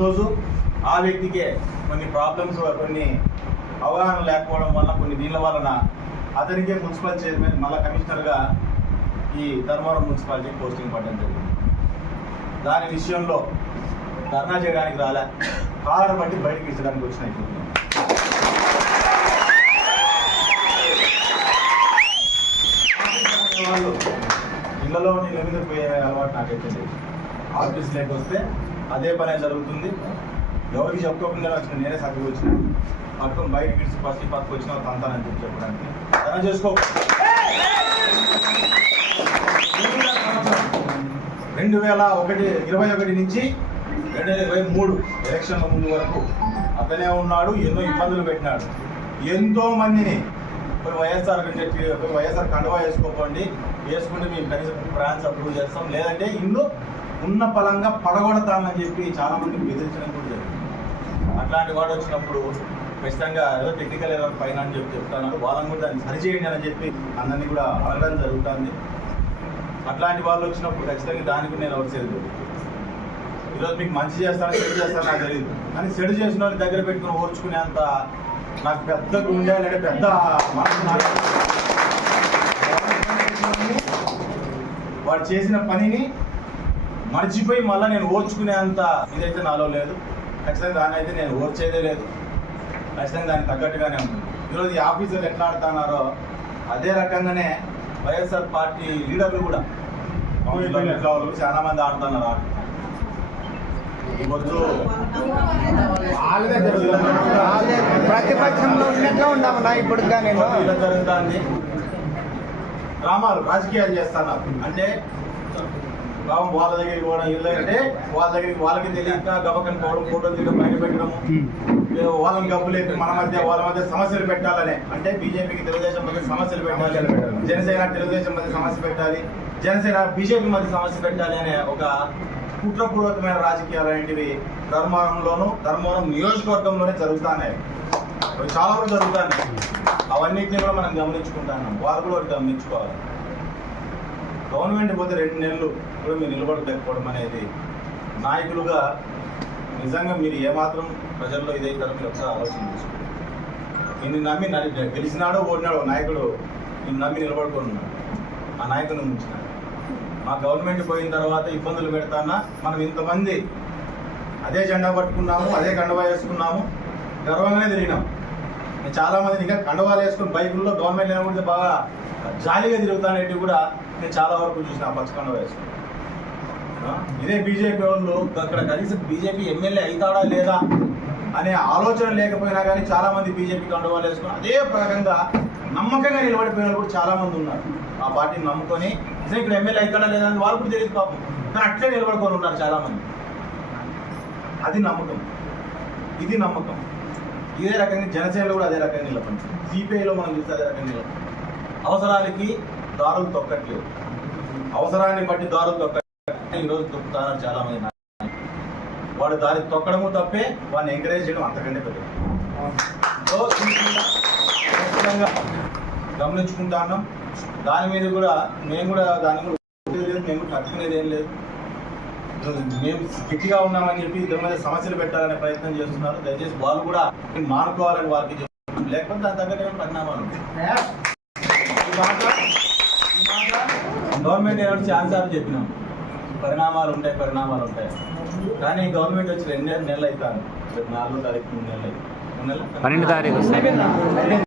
ఈరోజు ఆ వ్యక్తికే కొన్ని ప్రాబ్లమ్స్ కొన్ని అవగాహన లేకపోవడం వల్ల కొన్ని దీనిల వలన అతనికే మున్సిపల్ చైర్మన్ మళ్ళీ కమిషనర్గా ఈ ధర్మవరం మున్సిపాలిటీ పోస్టింగ్ పడడం జరిగింది దాని విషయంలో ధర్నా చేయడానికి రాలే కారణం బట్టి బయటకు ఇచ్చడానికి వచ్చినట్టు వాళ్ళు ఇళ్లలో నీళ్ళ మీద పోయే అలవాటు నాకైతే ఆఫీస్ లేకపోతే అదే పని జరుగుతుంది ఎవరికి చెప్పుకోకుండా వచ్చిన నేనే సగ్గు వచ్చిన పక్కన బయట పిలిచి పసి పక్క వచ్చిన తంతానని చెప్పి చెప్పడానికి తన చేసుకో రెండు వేల ఒకటి ఇరవై ఒకటి నుంచి రెండు వేల ఇరవై మూడు ఎలక్షన్ల ముందు వరకు అతనే ఉన్నాడు ఎన్నో ఇబ్బందులు పెట్టినాడు ఎంతో మందిని ఇప్పుడు వైఎస్ఆర్ చెప్పి వైఎస్ఆర్ కండవా వేసుకోకండి వేసుకుంటే మేము కనీసం ప్రాన్స్ అప్రూవ్ చేస్తాం లేదంటే ఇల్లు ఉన్న బలంగా పడగొడతానని చెప్పి మంది బెదిరించడం కూడా జరిగింది అట్లాంటి వాడు వచ్చినప్పుడు ఖచ్చితంగా ఏదో టెక్నికల్ ఎవరు పైన అని చెప్పి చెప్తున్నారు వాళ్ళని కూడా దాన్ని సరిచేయండి అని చెప్పి అందరినీ కూడా అడగడం జరుగుతుంది అట్లాంటి వాళ్ళు వచ్చినప్పుడు ఖచ్చితంగా దానికి నేను ఎవరు అవసరం ఈరోజు మీకు మంచి చేస్తాను చెడు చేస్తాను నాకు తెలియదు కానీ చెడు చేసిన వాళ్ళని దగ్గర పెట్టుకుని అంత నాకు పెద్ద గుండె లేదా పెద్ద వాడు చేసిన పనిని మర్చిపోయి మళ్ళీ నేను ఓర్చుకునేంత ఇదైతే నాలో లేదు ఖచ్చితంగా దాని అయితే నేను ఓర్చేదే లేదు ఖచ్చితంగా దానికి తగ్గట్టుగానే ఉంది ఈరోజు ఈ ఆఫీసర్లు ఎట్లా ఆడుతున్నారో అదే రకంగానే వైఎస్ఆర్ పార్టీ లీడర్లు కూడా ఎట్లా చాలా మంది ఆడుతున్నారు ఆట ఈరోజు ఇలా రాజకీయాలు చేస్తున్నారు అంటే పాపం వాళ్ళ దగ్గరికి పోవడం ఎందుకంటే వాళ్ళ దగ్గరికి వాళ్ళకి తెలియక గబకని పోవడం ఫోటోలు దిగడం బయట పెట్టడం hmm. వాళ్ళని గబ్బులేపి మన మధ్య వాళ్ళ మధ్య సమస్యలు పెట్టాలని అంటే బీజేపీకి తెలుగుదేశం మధ్య సమస్యలు పెట్టాలి జనసేన తెలుగుదేశం మధ్య సమస్య పెట్టాలి జనసేన బీజేపీ మధ్య సమస్య పెట్టాలి అనే ఒక కుట్రపూర్వకమైన రాజకీయాలు అనేటివి ధర్మవరంలోనూ ధర్మవరం నియోజకవర్గంలోనే జరుగుతున్నాయి చాలా వరకు జరుగుతున్నాయి అవన్నింటినీ కూడా మనం గమనించుకుంటాం వాళ్ళు కూడా గమనించుకోవాలి గవర్నమెంట్ పోతే రెండు నెలలు కూడా మీరు నిలబడలేకపోవడం అనేది నాయకులుగా నిజంగా మీరు ఏమాత్రం ప్రజల్లో ఇదైతారో మీరు ఒకసారి ఆలోచన చేసుకోండి నమ్మి నడి గెలిచినాడో ఓడినాడో నాయకుడు నిన్ను నమ్మి నిలబడుకున్నాడు ఆ నాయకులను ఉంచినాడు మా గవర్నమెంట్ పోయిన తర్వాత ఇబ్బందులు పెడతానా మనం ఇంతమంది అదే జెండా పట్టుకున్నాము అదే కండవా వేసుకున్నాము గర్వంగానే తిరిగినాం చాలా మంది ఇంకా కండవాలు వేసుకుని బైకుల్లో గవర్నమెంట్ లేనప్పుడు బాగా జాలీగా తిరుగుతానేవి కూడా నేను చాలా వరకు చూసిన పచ్చ కండవ వేసుకుని ఇదే బీజేపీ వాళ్ళు అక్కడ కనీసం బీజేపీ ఎమ్మెల్యే అవుతాడా లేదా అనే ఆలోచన లేకపోయినా కానీ చాలా మంది బీజేపీ కండవాలు వేసుకుని అదే ప్రకారంగా నమ్మకంగా నిలబడిపోయిన కూడా చాలా మంది ఉన్నారు ఆ పార్టీని నమ్ముకొని నిజంగా ఇక్కడ ఎమ్మెల్యే అవుతాడా లేదా అని వాళ్ళు కూడా తెలియదు పాపం కానీ అట్లే నిలబడుకొని ఉన్నారు చాలా మంది అది నమ్మకం ఇది నమ్మకం ఇదే రకంగా జనసేనలో కూడా అదే రకంగా నిలబడి సిపిఐలో మనం చూస్తే అదే రకంగా నిలబడి అవసరాలకి దారులు తొక్కట్లేదు అవసరాన్ని బట్టి దారులు తొక్కట్లేదు ఈరోజు తొక్కుతారు చాలా మంది వాడు దారి తొక్కడము తప్పే వాడిని ఎంకరేజ్ చేయడం అంతకంటే పెద్ద గమనించుకుంటా ఉన్నాం దాని మీద కూడా మేము కూడా దాని మీద మేము కూడా కట్టుకునేది ఏం లేదు మేము గట్టిగా ఉన్నామని చెప్పి ఇద్దరి మీద సమస్యలు పెట్టాలనే ప్రయత్నం చేస్తున్నారు దయచేసి వాళ్ళు కూడా మానుకోవాలని వారికి చెప్తున్నాం లేకపోతే దాని తగ్గట్టు పరిణామాలు గవర్నమెంట్ ఏమైనా ఛాన్స్ అని చెప్పినాం పరిణామాలు ఉంటాయి పరిణామాలు ఉంటాయి కానీ గవర్నమెంట్ వచ్చి రెండు నెలలు అవుతాను నాలుగు తారీఖు మూడు నెలలు పన్నెండు తారీఖు